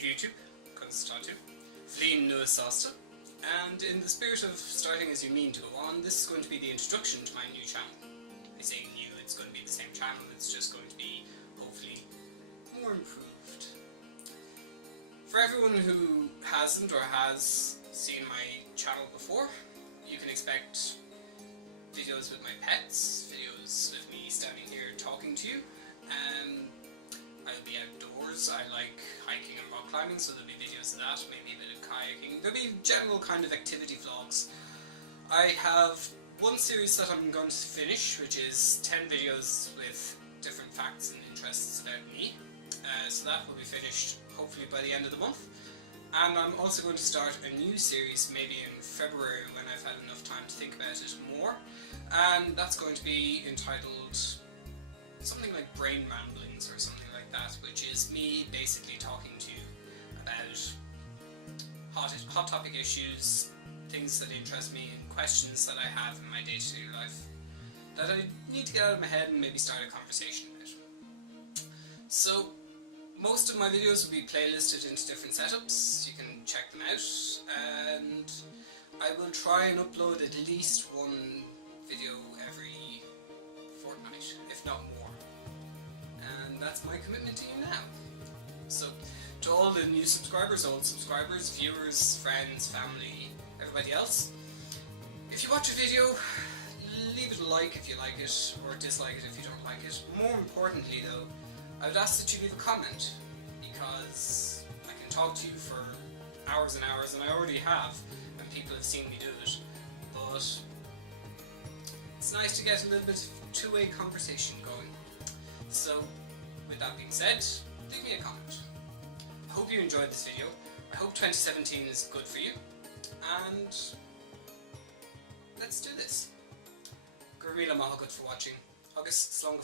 Dhaoibh YouTube, conas Cead, nua sásta, and in the spirit of starting as you mean to go on, this is going to be the introduction to my new channel. I say new, it's going to be the same channel, it's just going to be, hopefully, more improved. For everyone who hasn't or has seen my channel before, you can expect videos with my pets, videos with me standing here talking to you. I'll be outdoors. I like hiking and rock climbing, so there'll be videos of that, maybe a bit of kayaking. There'll be general kind of activity vlogs. I have one series that I'm going to finish, which is 10 videos with different facts and interests about me. So that will be finished hopefully by the end of the month. And I'm also going to start a new series maybe in February when I've had enough time to think about it more. And that's going to be entitled something like Brain Ramblings or something like that, which is me basically talking to you about hot topic issues, things that interest me, and questions that I have in my day-to-day life that I need to get out of my head and maybe start a conversation about. So most of my videos will be playlisted into different setups. You can check them out, and I will try and upload at least one video every fortnight, if not more. And that's my commitment to you now. So, to all the new subscribers, old subscribers, viewers, friends, family, everybody else, if you watch a video, leave it a like if you like it, or dislike it if you don't like it. More importantly though, I would ask that you leave a comment, because I can talk to you for hours and hours, and I already have, and people have seen me do it, but it's nice to get a little bit of two-way conversation going. So, with that being said, leave me a comment. I hope you enjoyed this video. I hope 2017 is good for you, and let's do this. Gur míle maith agat for watching. Agus, slán.